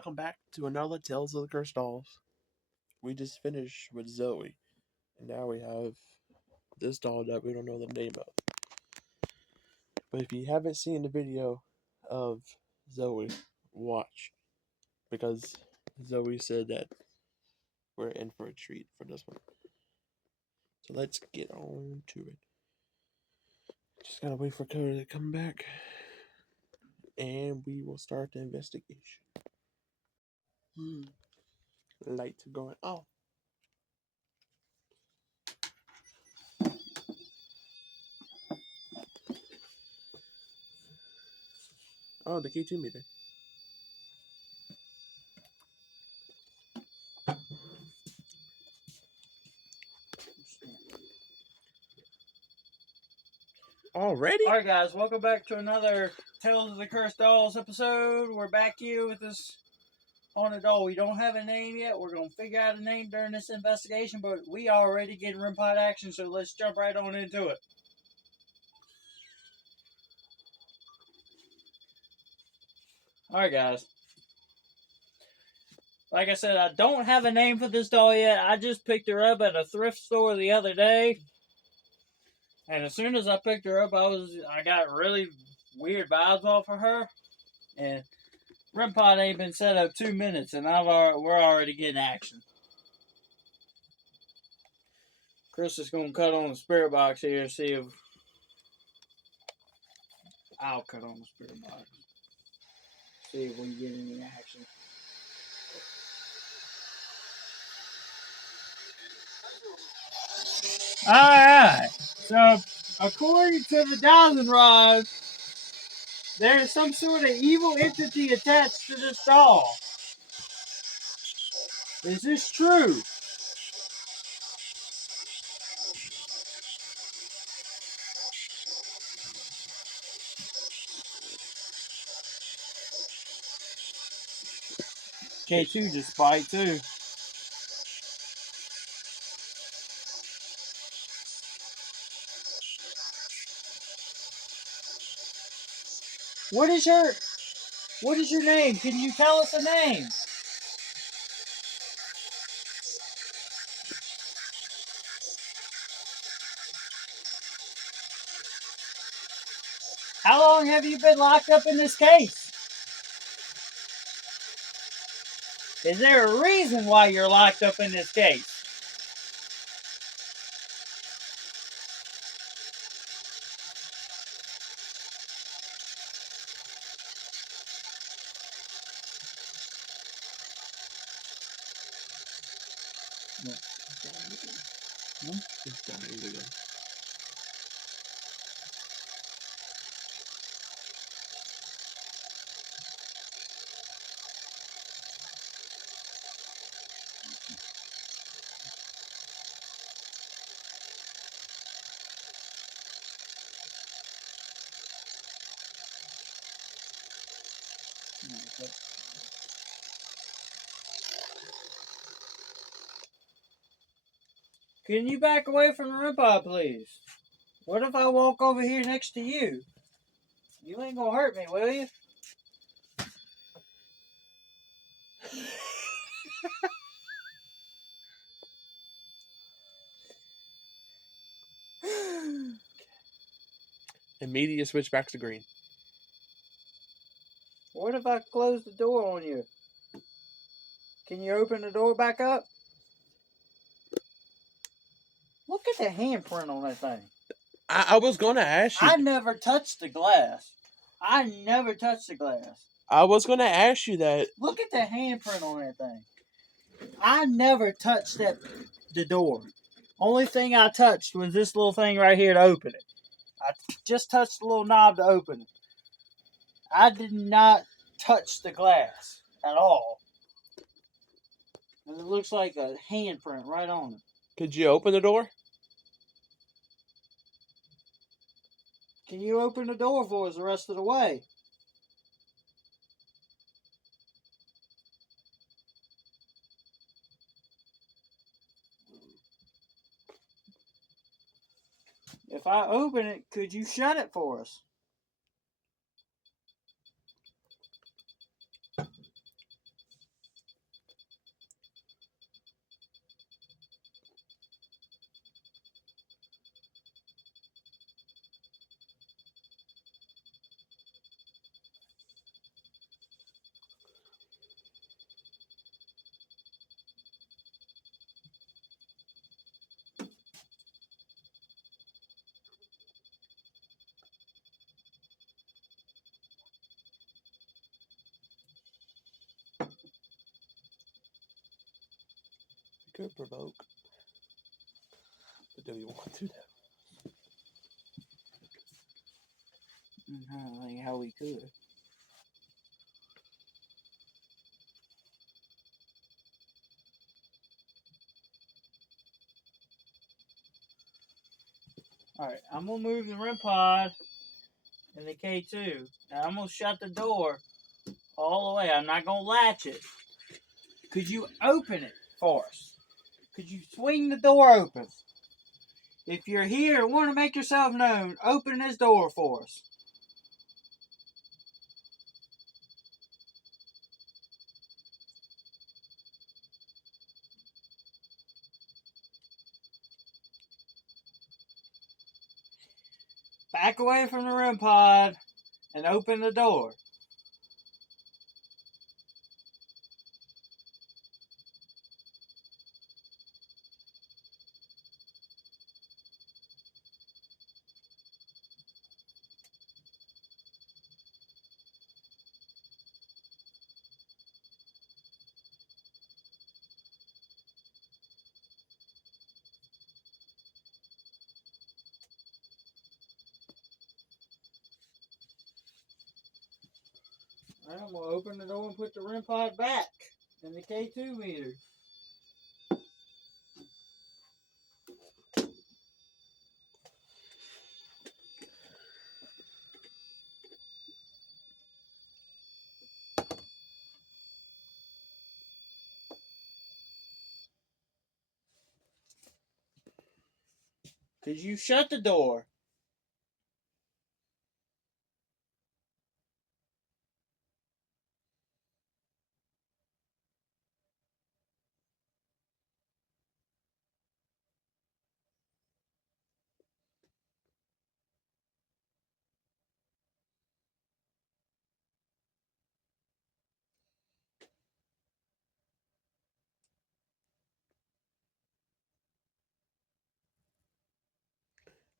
welcome back to another Tales of the Cursed Dolls. We just finished with Zoe, and now we have this doll that we don't know the name of. But if you haven't seen the video of Zoe, watch, because Zoe said that we're in for a treat for this one. So let's get on to it. Just gotta wait for Dakota to come back, and we will start the investigation. Lights are going off. Oh, the K2 meter. Already? Alright guys, welcome back to another Tales of the Cursed Dolls episode. We're back here with this haunted doll. We don't have a name yet. We're going to figure out a name during this investigation, but we already getting REM pod action, so let's jump right on into it. Alright guys. Like I said, I don't have a name for this doll yet. I just picked her up at a thrift store the other day. And as soon as I picked her up, I got really weird vibes off of her. And REM pod ain't been set up 2 minutes, and we're already getting action. Chris is gonna cut on the spirit box here, see if I'll cut on the spirit box. See if we can get any action. Alright, so according to the dowsing rod, there is some sort of evil entity attached to this doll. Is this true? K2 just spiked too. What is your name? Can you tell us a name? How long have you been locked up in this case? Is there a reason why you're locked up in this case? It's dying again. Can you back away from the REM pod, please? What if I walk over here next to you? You ain't gonna hurt me, will you? Immediate switch back to green. What if I close the door on you? Can you open the door back up? Look at the handprint on that thing. I was gonna ask you. I never touched the glass. I never touched the glass. I was gonna ask you that. Look at the handprint on that thing. I never touched the door. Only thing I touched was this little thing right here to open it. I just touched the little knob to open it. I did not touch the glass at all. And it looks like a handprint right on it. Could you open the door? Can you open the door for us the rest of the way? If I open it, could you shut it for us? could provoke. But do we want to now? I don't think how we could. Alright, I'm gonna move the REM pod and the K2. Now I'm gonna shut the door all the way. I'm not gonna latch it. Could you open it for us? Could you swing the door open? If you're here and want to make yourself known, open this door for us. Back away from the REM pod and open the door. Alright, I'm going to open the door and put the REM pod back in the K2 meter. Could you shut the door?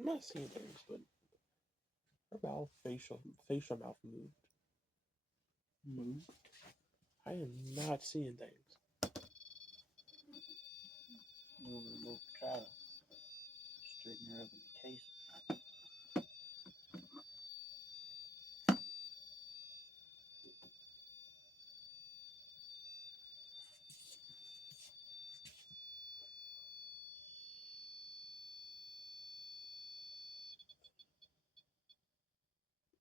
I'm not seeing things, but her mouth, facial mouth moved. Move. I am not seeing things. We'll try to straighten her up in the case.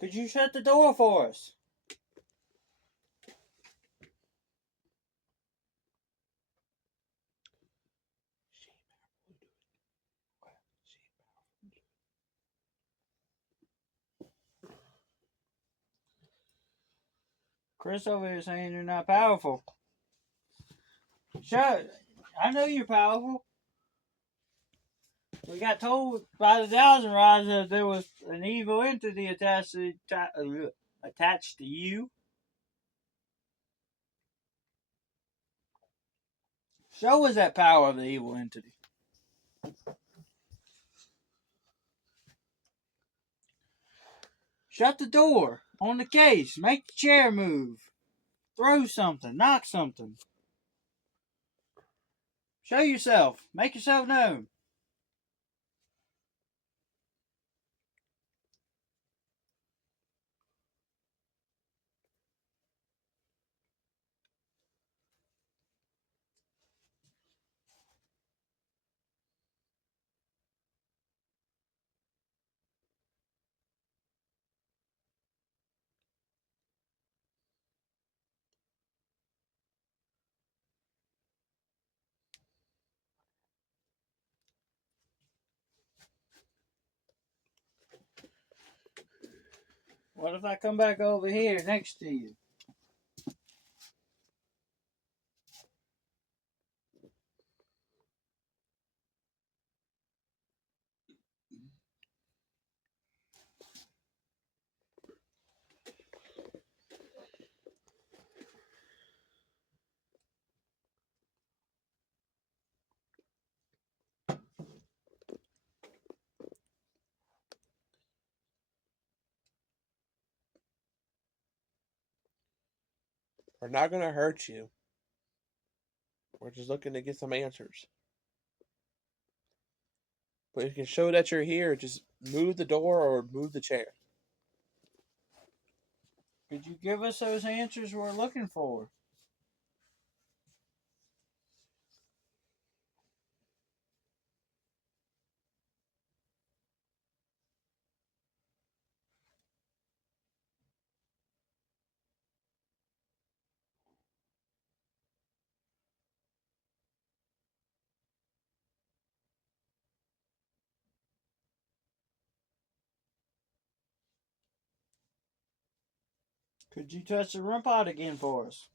Could you shut the door for us? Chris over here saying you're not powerful. Shut. I know you're powerful. We got told by the Thousand Rods that there was an evil entity attached to you. Show us that power of the evil entity. Shut the door on the case. Make the chair move. Throw something. Knock something. Show yourself. Make yourself known. What if I come back over here next to you? We're not gonna hurt you. We're just looking to get some answers. But if you can show that you're here, just move the door or move the chair. Could you give us those answers we're looking for? Could you touch the REM pod again for us?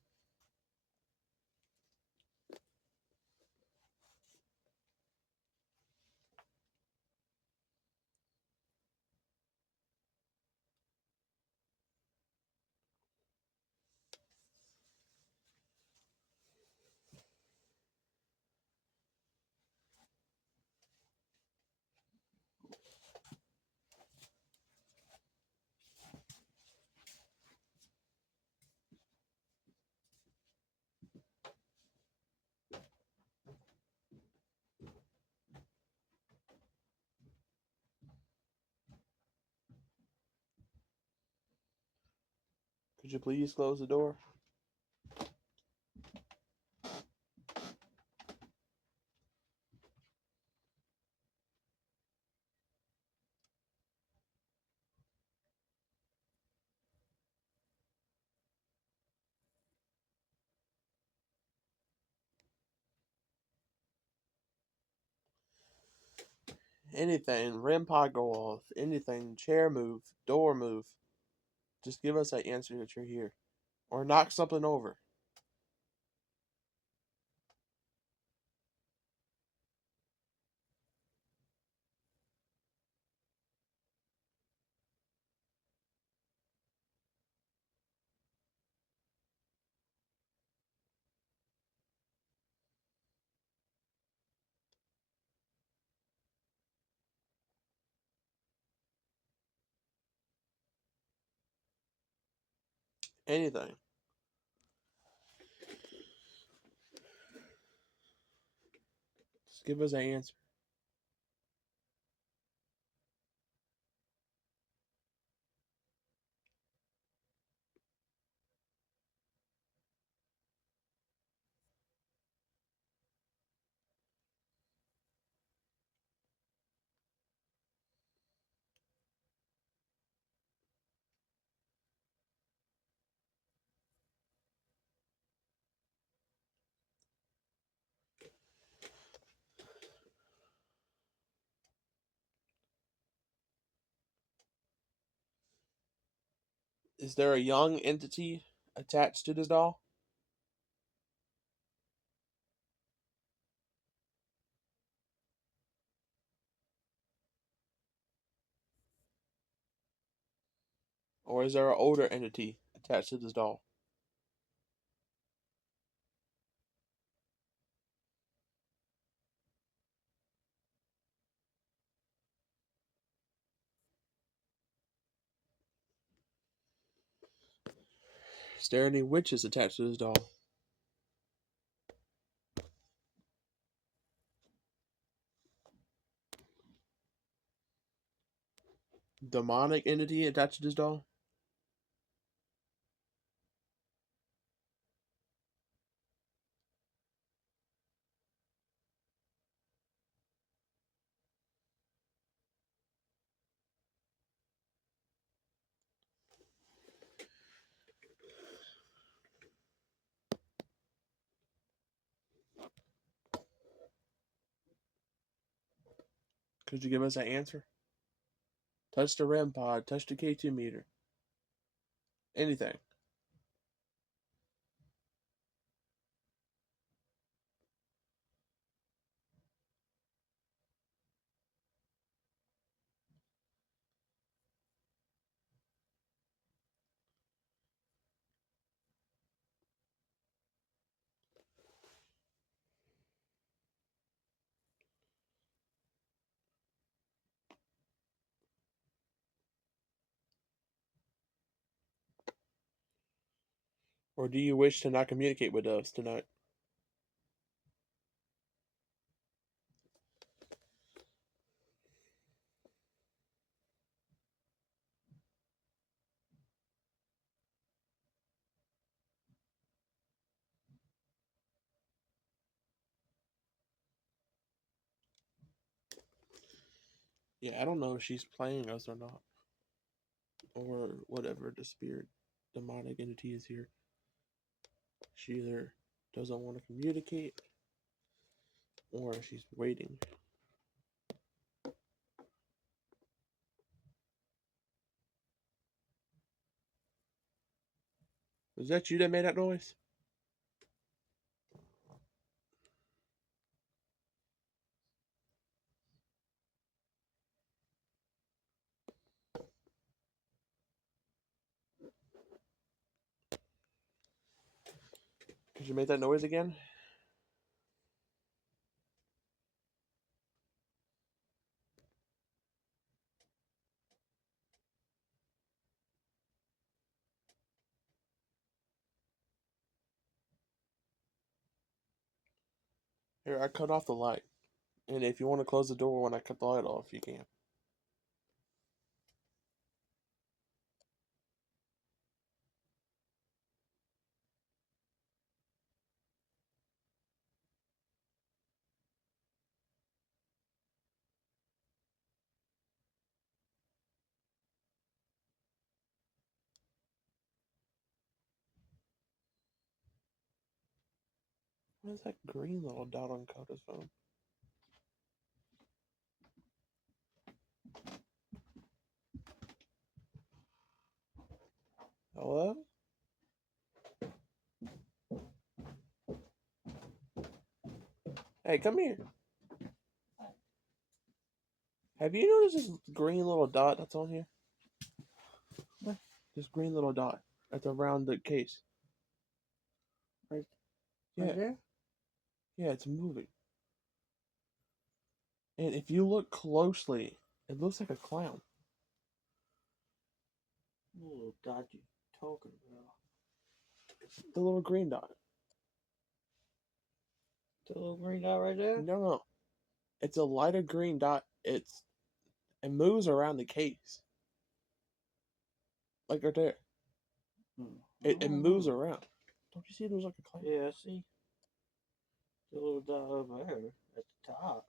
Could you please close the door? Anything, REM pod go off, anything, chair move, door move. Just give us that answer that you're here. Or knock something over. Anything. Just give us an answer. Is there a young entity attached to this doll? Or is there an older entity attached to this doll? Is there any witches attached to this doll? Demonic entity attached to this doll? Could you give us that answer? Touch the REM pod, touch the K2 meter. Anything. Or do you wish to not communicate with us tonight? Yeah, I don't know if she's playing us or not, or whatever the spirit, demonic entity is here. She either doesn't want to communicate, or she's waiting. Was that you that made that noise? Did you make that noise again? Here, I cut off the light. And if you want to close the door when I cut the light off, you can. What is that green little dot on Coda's phone? Hello? Hey, come here. Have you noticed this green little dot that's on here? What? This green little dot that's around the case. Right, Yeah. right there? Yeah, it's moving. And if you look closely, it looks like a clown. What little dot you talking about? The little green dot. The little green dot right there? No. It's a lighter green dot. It moves around the case. Like right there. It moves around. Don't you see it was like a clown? Yeah, I see. The little dot over there at the top.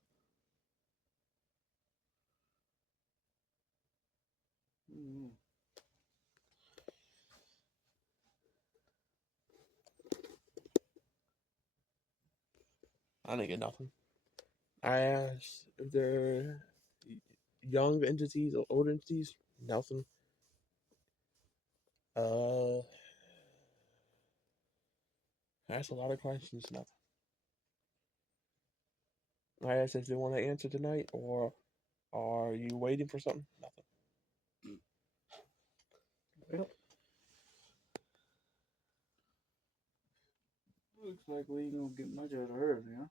Mm-hmm. I didn't get nothing. I asked if they're young entities or old entities. Nothing. I asked a lot of questions. Nothing. I asked if they want to answer tonight, or are you waiting for something? Nothing. Well, looks like we ain't gonna get much out of her now.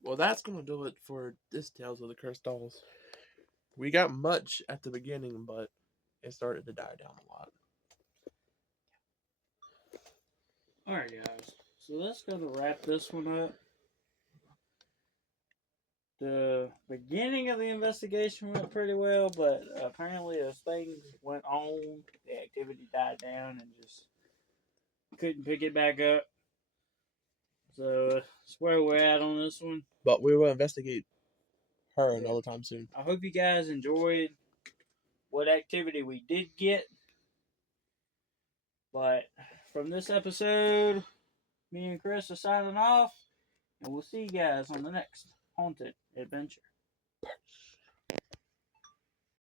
Well, that's gonna do it for this Tales of the Cursed Dolls. We got much at the beginning, but it started to die down a lot. Alright, guys. So that's gonna wrap this one up. The beginning of the investigation went pretty well, but apparently as things went on, the activity died down and just couldn't pick it back up. So that's where we're at on this one. But we will investigate her Yeah. another time soon. I hope you guys enjoyed what activity we did get. But from this episode, me and Chris are signing off, and we'll see you guys on the next haunted adventure.